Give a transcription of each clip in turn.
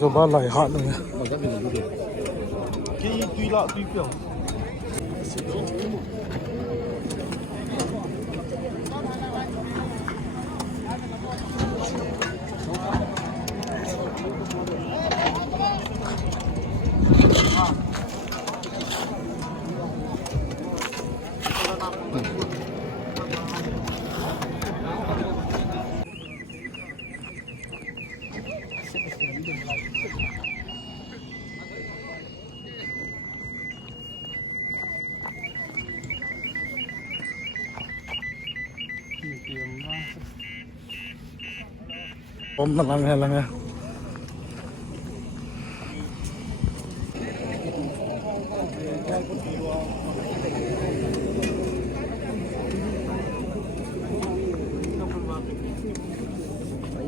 Rồi ba lại hạn rồi. Cái tuy lạ tuy kiểu. Ôm mặt là nghe.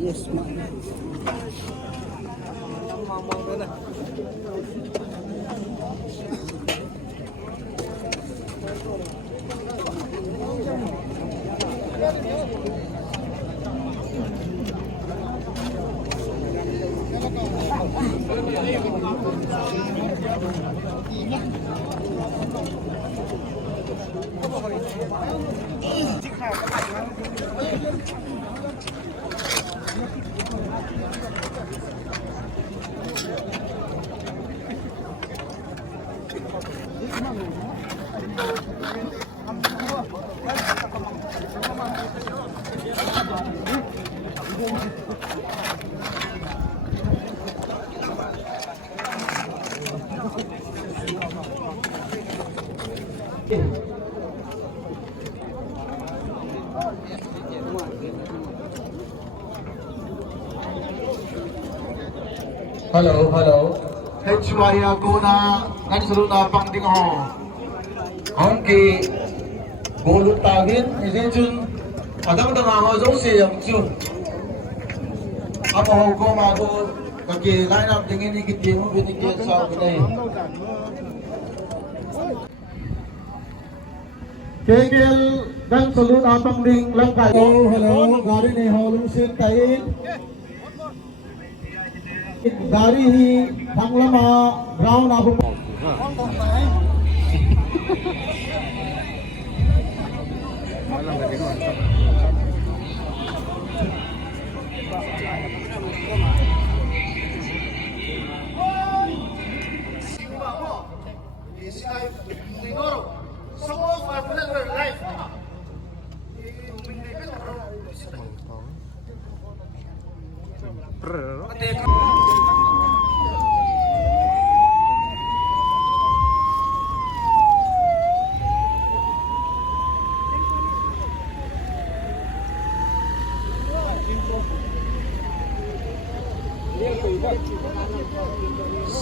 Yes, ma. Hello. HY ako na nansulod na pangding ho. Ang ki golut tagin isin chun adang dang ho zo se yang chun. Amo ho ko ma do kaki line up dingin ni ki team bi ni ke sa ni. KKL dan sulud na pangding langkai. Hello, gari ni ho lung sin tain. गाड़ी ही बंगलामा ग्राउंड आप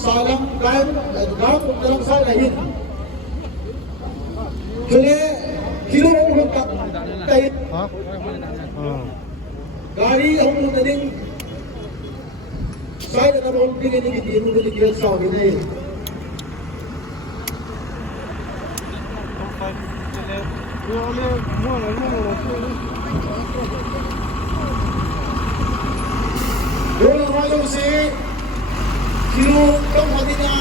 salam kan gaun dalam saya ini kene kilo ulun tak kait gari hum nading saya na ron pili ni gidi ni gidi sa ini Bola malu si kilo kau mati na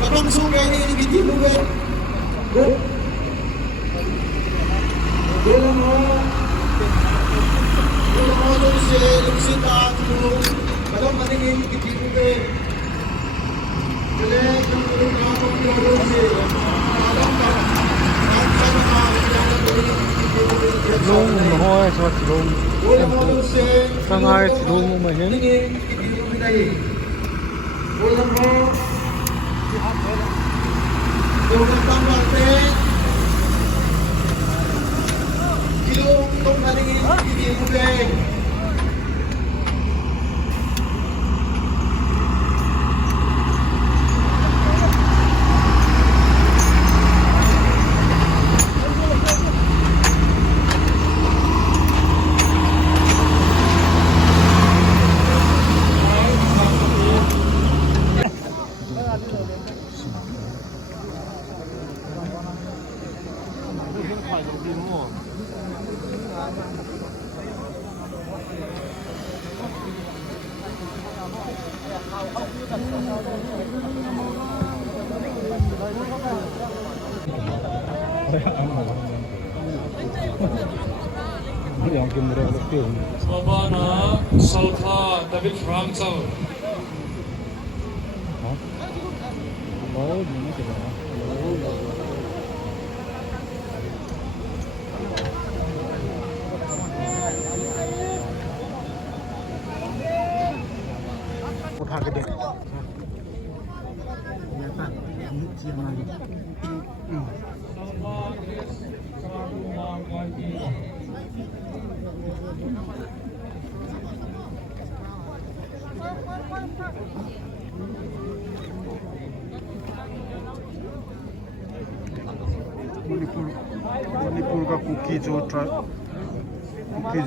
kapang sungai ni gidi luwe bola malu si luksita kilo kapang mati ni gidi luwe kele kilo kapang kilo si Long thôi cho long. Sang ai chỉ long mà hiến. Bola mo bola tambate kilo tong naringin gidi luwe Yang kimura lektir. Sabana Salkha David Ramsau. Oh, ini kita. उठा के देख मणिपुर का कुकी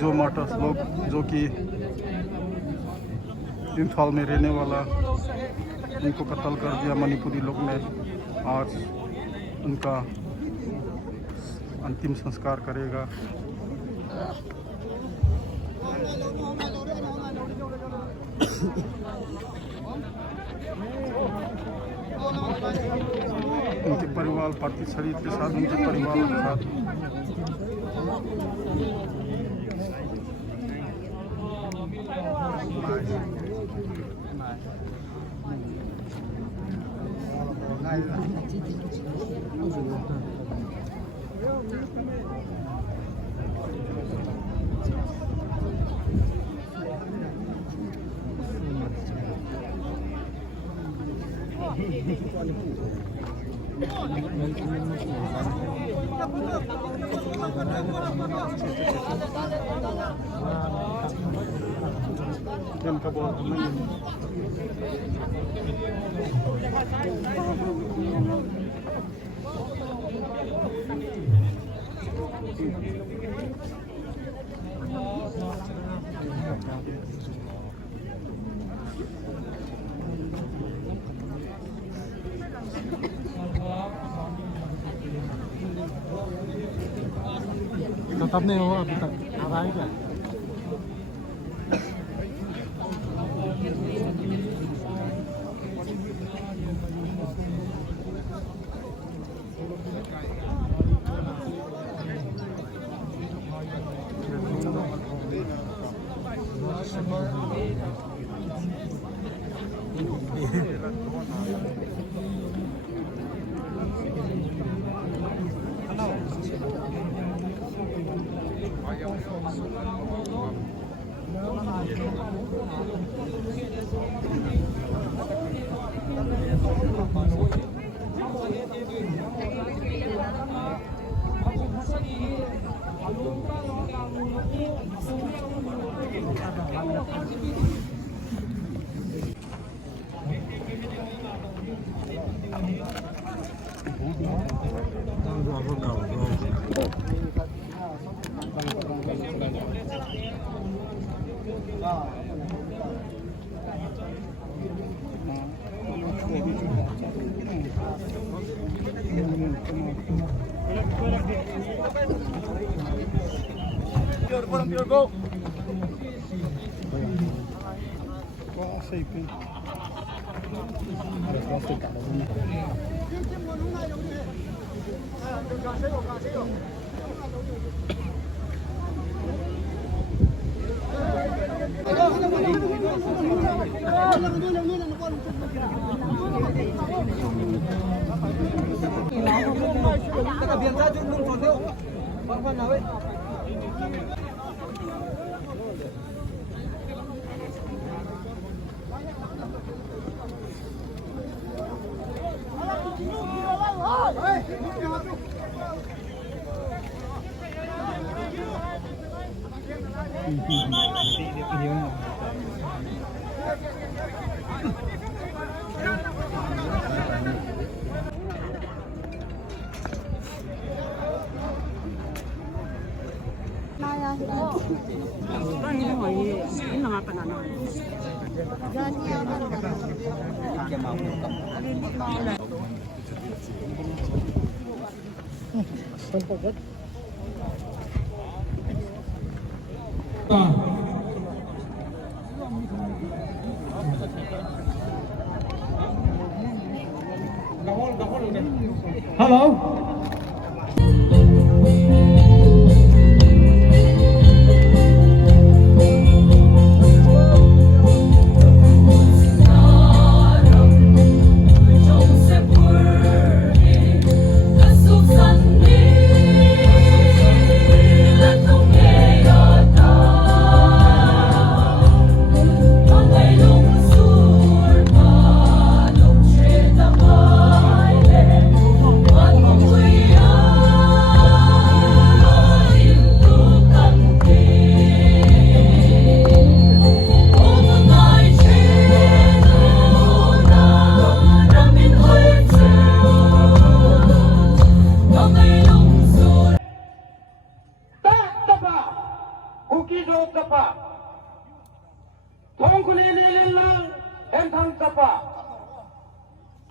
जो मार्टस लोग जो कि इम्फाल में रहने वाला इनको कत्ल कर दिया मणिपुरी लोग ने। आज उनका अंतिम संस्कार करेगा। उनके परिवार पार्टी शरीफ के साथ उनके परिवार के साथ Yan ka po naman. Tetap nih, अभी तक आ रहा है क्या? Go.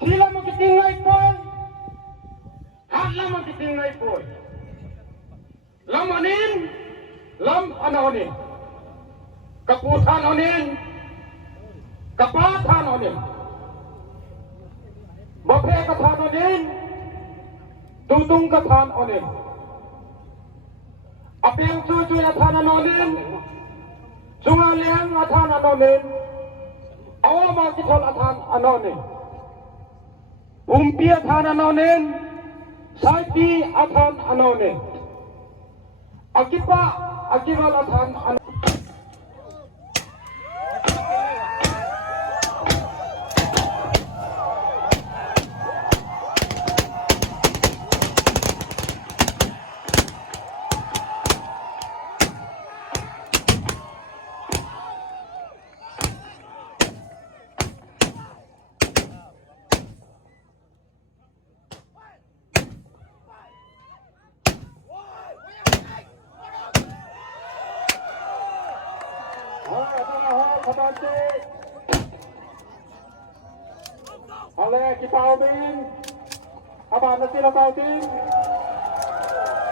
Sila magkitingay po. Hala magkitingay po. Lamanin, anonin. Kaputan onin. Kapatan onin. Bape katan onin. Tutung katan onin. Apil cucuy atan anonin. Sungalian atan anonin. Awal makitol atan anonin. Umpi atan anonin. Saiti atan anonin. Akipa akiwal atan anonin. Oleh kita Obin, apa nanti lo tahu